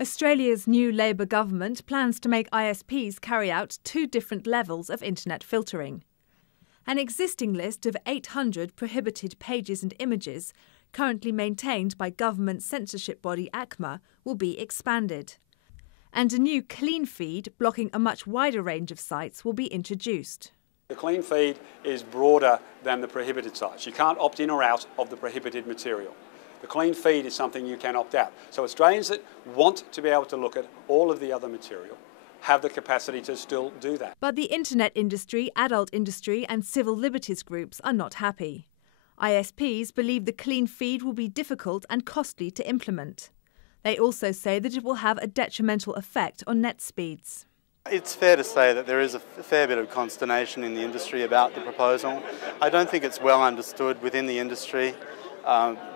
Australia's new Labor government plans to make ISPs carry out 2 different levels of internet filtering. An existing list of 800 prohibited pages and images, currently maintained by government censorship body ACMA, will be expanded. And a new clean feed blocking a much wider range of sites will be introduced. The clean feed is broader than the prohibited sites. You can't opt in or out of the prohibited material. The clean feed is something you can opt out. So Australians that want to be able to look at all of the other material have the capacity to still do that. But the internet industry, adult industry and civil liberties groups are not happy. ISPs believe the clean feed will be difficult and costly to implement. They also say that it will have a detrimental effect on net speeds. It's fair to say that there is a fair bit of consternation in the industry about the proposal. I don't think it's well understood within the industry.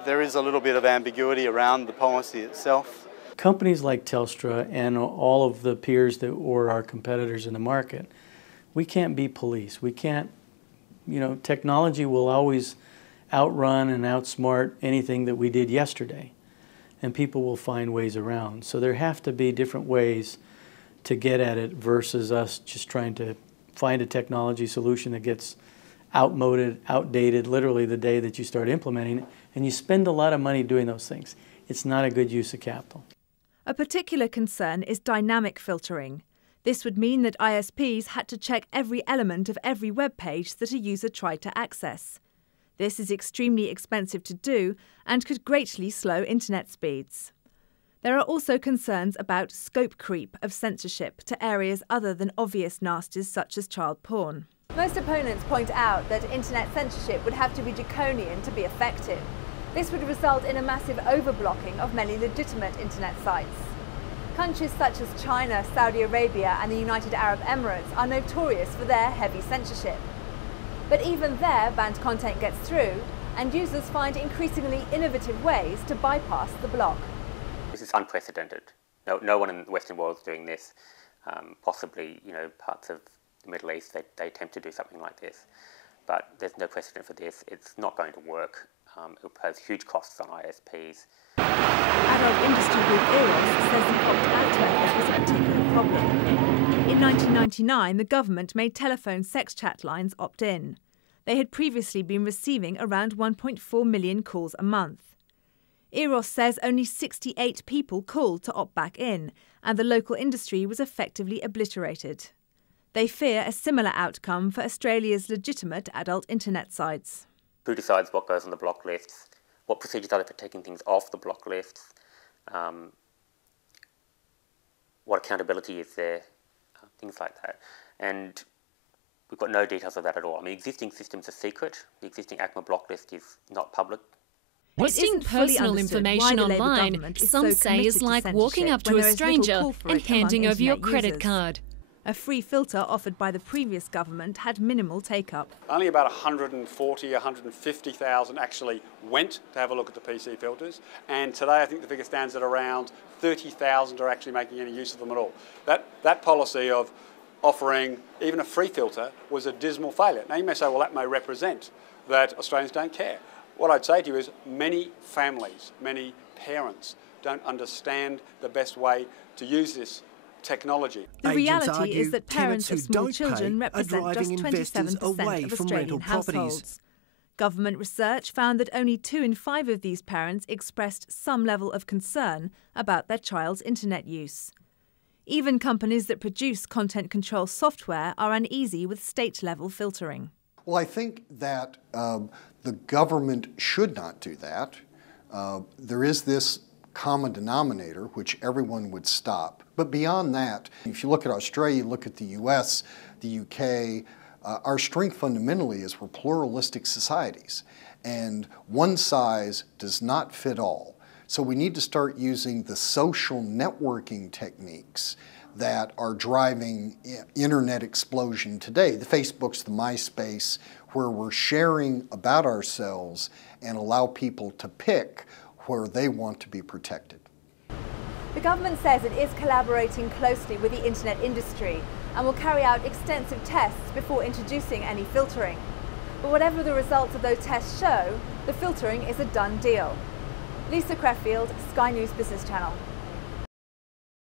There is a little bit of ambiguity around the policy itself. Companies like Telstra and all of the peers that were our competitors in the market, we can't be police. We can't, technology will always outrun and outsmart anything that we did yesterday, and people will find ways around. So there have to be different ways to get at it versus us just trying to find a technology solution that gets outmoded, outdated, literally the day that you start implementing it, and you spend a lot of money doing those things. It's not a good use of capital. A particular concern is dynamic filtering. This would mean that ISPs had to check every element of every web page that a user tried to access. This is extremely expensive to do and could greatly slow internet speeds. There are also concerns about scope creep of censorship to areas other than obvious nasties such as child porn. Most opponents point out that internet censorship would have to be draconian to be effective. This would result in a massive overblocking of many legitimate internet sites. Countries such as China, Saudi Arabia and the United Arab Emirates are notorious for their heavy censorship. But even there, banned content gets through, and users find increasingly innovative ways to bypass the block. This is unprecedented. No one in the Western world is doing this. Possibly, parts of the Middle East, they attempt to do something like this. But there's no precedent for this. It's not going to work. It will pose huge costs on ISPs. Adult industry group Eros says the opt-out method was a particular problem. In 1999, the government made telephone sex chat lines opt-in. They had previously been receiving around 1.4 million calls a month. Eros says only 68 people called to opt back in, and the local industry was effectively obliterated. They fear a similar outcome for Australia's legitimate adult internet sites. Who decides what goes on the block lists? What procedures are there for taking things off the block lists? What accountability is there? Things like that. And we've got no details of that at all. Existing systems are secret. The existing ACMA block list is not public. Posting personal information online, some say, is like walking up to a stranger and handing over your credit card. A free filter offered by the previous government had minimal take-up. Only about 150,000 actually went to have a look at the PC filters, and today I think the figure stands at around 30,000 are actually making any use of them at all. That policy of offering even a free filter was a dismal failure. Now you may say, well, that may represent that Australians don't care. What I'd say to you is many families, many parents don't understand the best way to use this technology. The reality is that parents of small children represent just 27% of Australian households. Government research found that only 2 in 5 of these parents expressed some level of concern about their child's internet use. Even companies that produce content control software are uneasy with state-level filtering. Well, I think that the government should not do that. There is this common denominator, which everyone would stop. But beyond that, if you look at Australia, you look at the US, the UK, our strength fundamentally is we're pluralistic societies, and one size does not fit all. So we need to start using the social networking techniques that are driving internet explosion today. The Facebooks, the MySpace, where we're sharing about ourselves and allow people to pick where they want to be protected. The government says it is collaborating closely with the internet industry and will carry out extensive tests before introducing any filtering. But whatever the results of those tests show, the filtering is a done deal. Lisa Creffield, Sky News Business Channel.